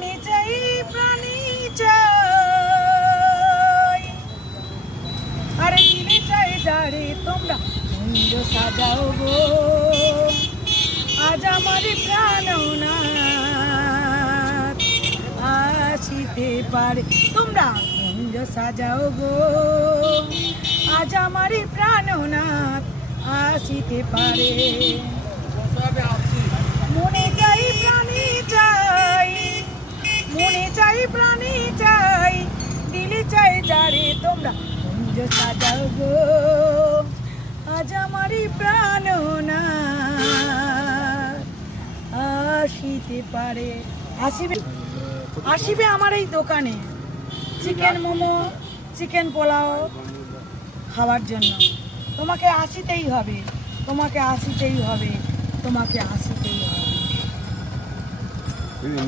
মনে চাই প্রাণী চাই, আরে দিলে চাই যারে তোমরা কুঞ্জ সাজাও গো, আজ আমার প্রাণনাথ আসিতে পারে। তোমরা কুঞ্জ সাজাও গো, আজ আমার প্রাণনাথ আসিতে পারে। মনে চাই প্রাণী চাই, মনে চাই প্রাণী চাই, দিলে চাই যারে তোমরা কুঞ্জ সাজাও গো, আজ আমারই প্রাণনাথ আসিতে পারে। আসিবে আসিবে আমার এই দোকানে চিকেন মোমো, চিকেন পোলাও খাওয়ার জন্য। তোমাকে আসিতেই হবে, তোমাকে আসিতেই হবে, তোমাকে আসিতেই হবে।